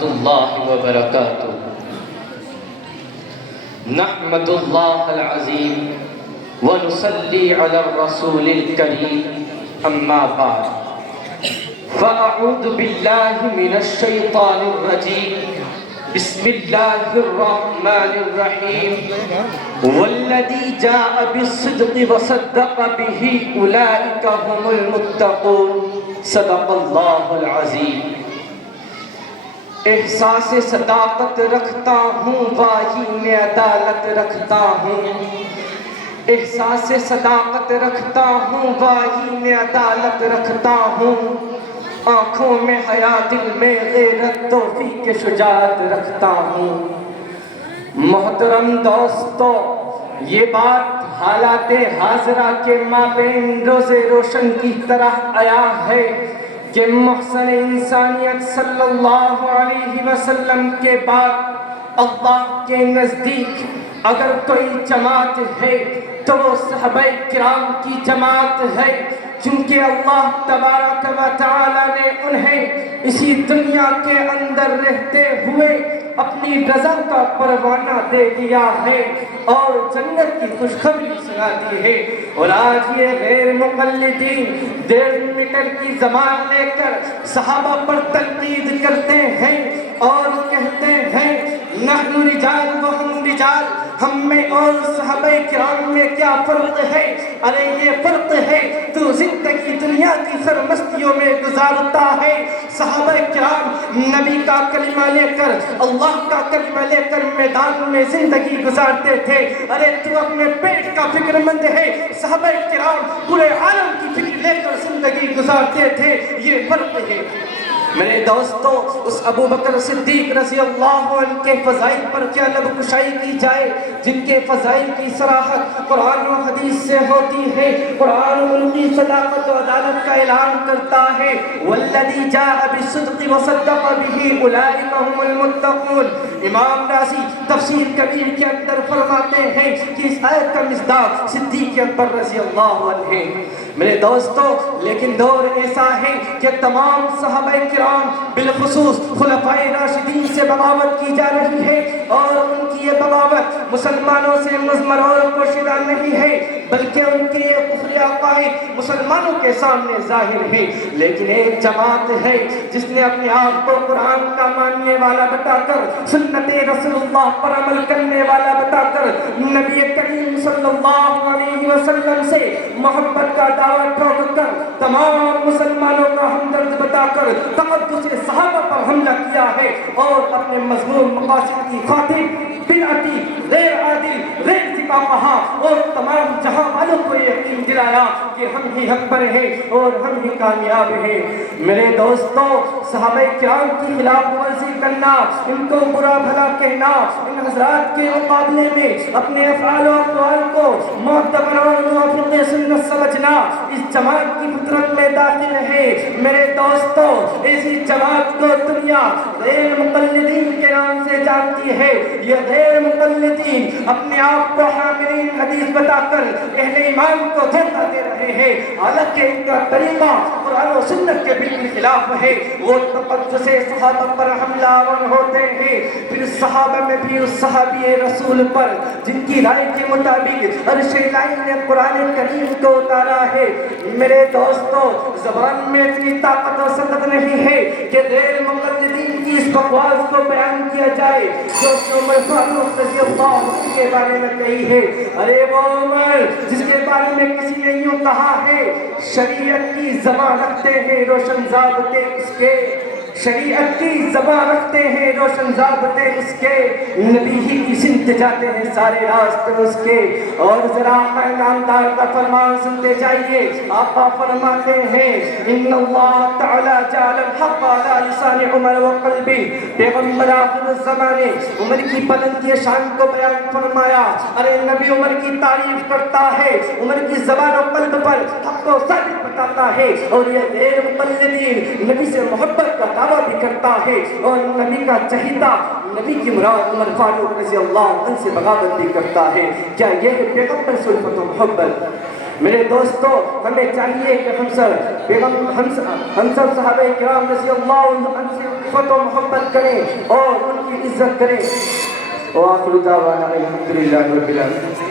ورحمۃ اللہ وبرکاتہ۔ نحمد اللہ العظیم ونصلی علی الرسول الکریم، اما بعد فاعوذ باللہ من الشیطان الرجیم، بسم اللہ الرحمن الرحیم، والذی جاء بالصدق وصدق به اولئک هم المتقون، صدق اللہ العظیم۔ احساس صداقت رکھتا ہوں، واہین عدالت رکھتا ہوں، احساس صداقت رکھتا ہوں، واہین عدالت رکھتا ہوں، آنکھوں میں حیا دل میں غیرت توفیق شجاعت رکھتا ہوں۔ محترم دوستو، یہ بات حالات حاضرہ کے مابین روز روشن کی طرح آیا ہے کہ محسن انسانیت صلی اللہ علیہ وسلم کے بعد اللہ کے نزدیک اگر کوئی جماعت ہے تو وہ صحابہ کرام کی جماعت ہے، چونکہ اللہ تبارک و تعالی نے انہیں اسی دنیا کے اندر رہتے ہوئے اپنی رضا کا پروانہ دے دیا ہے اور جنت کی خوشخبری سنا دی ہے۔ اور آج یہ غیر مقلدین 1.5 میٹر کی زبان لے کر صحابہ پر تنقید کرتے ہیں اور کہتے ہیں نحن رجال وہم رجال، ہم میں اور صحابہ کرام میں کیا فرق ہے؟ ارے یہ فرق ہے تو زندگی دنیا کی سرمستیوں میں گزارتا ہے، صحابہ کرام نبی کا کلمہ لے کر، اللہ کا کلمہ لے کر میدان میں زندگی گزارتے تھے۔ ارے تو اپنے پیٹ کا فکر مند ہے، صحابہ کرام پورے عالم کی فکر لے کر زندگی گزارتے تھے، یہ فرق ہے۔ میرے دوستو، اس ابو بکر صدیق رضی اللہ عنہ کے فضائل پر کیا لب کشائی کی جائے، جن کے فضائل کی صراحت قرآن و حدیث سے ہوتی ہے۔ قرآن ان کی صداقت و عدالت کا اعلان کرتا ہے، والذی جاء بالصدق وصدق به اولئک هم المتقون۔ امام رازی تفسیر کبیر کے اندر فرماتے ہیں کہ اس آیت کا مصداق صدیق اکبر رضی اللہ عنہ ہے۔ میرے دوستو، لیکن دور ایسا ہے کہ تمام صحابہ کرام بالخصوص خلفائے راشدین سے بغاوت کی جا رہی ہے، اور ان کی یہ بغاوت مسلمانوں سے مضمر اور پوشیدہ نہیں ہے، بلکہ ان کے یہ کفری عقائد مسلمانوں کے سامنے ظاہر ہے۔ لیکن ایک جماعت ہے جس نے اپنے آپ کو قرآن کا ماننے والا بتا کر، سنت رسول اللہ پر عمل کرنے والا بتا کر، نبی کریم صلی اللہ علیہ وسلم سے محبت کا دعویٰ ٹھوک کر، تمام مسلمانوں کا ہمدرد بتا کر تقدس صحابہ پر حملہ کیا ہے، اور اپنے مضمون مقاصد کی خاطر بدعتی، غیر عادل، غیر کہا اور تمام جہاں والوں کو یقین دلایا کہ ہم ہی حق پر ہیں اور ہم ہی کامیاب ہیں۔ میرے دوستو، صحابہ کرام کی خلاف ورزی کرنا، ان کو برا بھلا کہنا، ان حضرات کے مقابلے میں اپنے افعال و اقوال کو معتبر اور موافق سنت سمجھنا اس جماعت کی فطرت میں داخل ہے۔ میرے دوستو، ایسی جماعت کو دنیا غیر مقلدین کے نام سے جانتی ہے۔ یہ غیر مقلدین اپنے آپ کو حاملین حدیث بتا کر اہل ایمان کو دھوکہ دے رہے ہیں، حالانکہ ان کا طریقہ قرآن و سنت کے بالکل خلاف ہے۔ وہ تقدس صحابہ پر حملہ آور ہوتے ہیں، پھر صحابہ میں بھی اس صحابی رسول پر جن کی رائے کے مطابق عرش الہی نے قرآن کریم کو اتارا ہے۔ میرے دوستو، زبان میں اتنی طاقت و سطح نہیں ہے کہ غیر مقلدین کی اس بکواس کو بیان کیا جائے جو عمر فاروق رضی اللہ عنہ کے بارے میں کہی ہے۔ ارے وہ عمر جس کے بارے میں کسی نے یوں کہا ہے، شریعت کی زبان رکھتے ہیں روشن ضابطے اس کے، شریعت کی زبان رکھتے ہیں روشن ضابطے اس کے، نبی ہی کی سمت جاتے ہیں سارے راستے اس کے۔ اور ذرا نامدار کا فرمان سنتے جائیے، آقا فرماتے ہیں ان اللہ تعالی جعل الحق علی لسان عمر وقلبی۔ پیغمبر آخر الزمانے عمر کی بلندی شان کو بیان فرمایا۔ ارے نبی عمر کی تعریف کرتا ہے، عمر کی زبان و قلب پر حق کو ثابت بتاتا ہے، اور یہ غیر مقلدین نبی سے محبت کا دعویٰ بھی کرتا ہے اور نبی کا چہیتا، نبی کی مراد عمر فاروق رضی اللہ عنہ سے بغاوت بھی کرتا ہے۔ کیا یہ ہے پیغمبر سے الفت و محبت؟ میرے دوستوں ہمیں چاہیے کہ ہم سب صحابہ کرام رضی اللہ عنہم سے عفت و محبت کریں اور ان کی عزت کریں. وآخر دعوانا الحمدللہ رب العالمین.